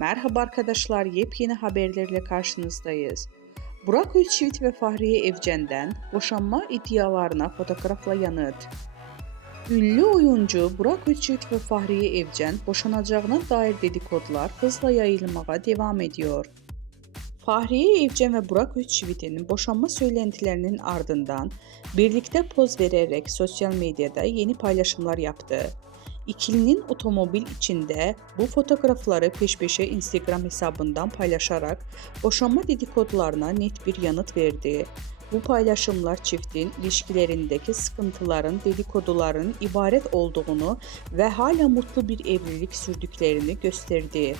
Merhaba arkadaşlar, yepyeni haberlerle karşınızdayız. Burak Özçivit ve Fahriye Evcen'den boşanma iddialarına fotoğrafla yanıt. Ünlü oyuncu Burak Özçivit ve Fahriye Evcen boşanacağına dair dedikodular hızla yayılmaya devam ediyor. Fahriye Evcen ve Burak Özçivit'in boşanma söylentilerinin ardından birlikte poz vererek sosyal medyada yeni paylaşımlar yaptı. İkilinin otomobil içinde bu fotoğrafları peş peşe Instagram hesabından paylaşarak boşanma dedikodularına net bir yanıt verdi. Bu paylaşımlar çiftin ilişkilerindeki sıkıntıların, dedikoduların ibaret olduğunu ve hala mutlu bir evlilik sürdüklerini gösterdi.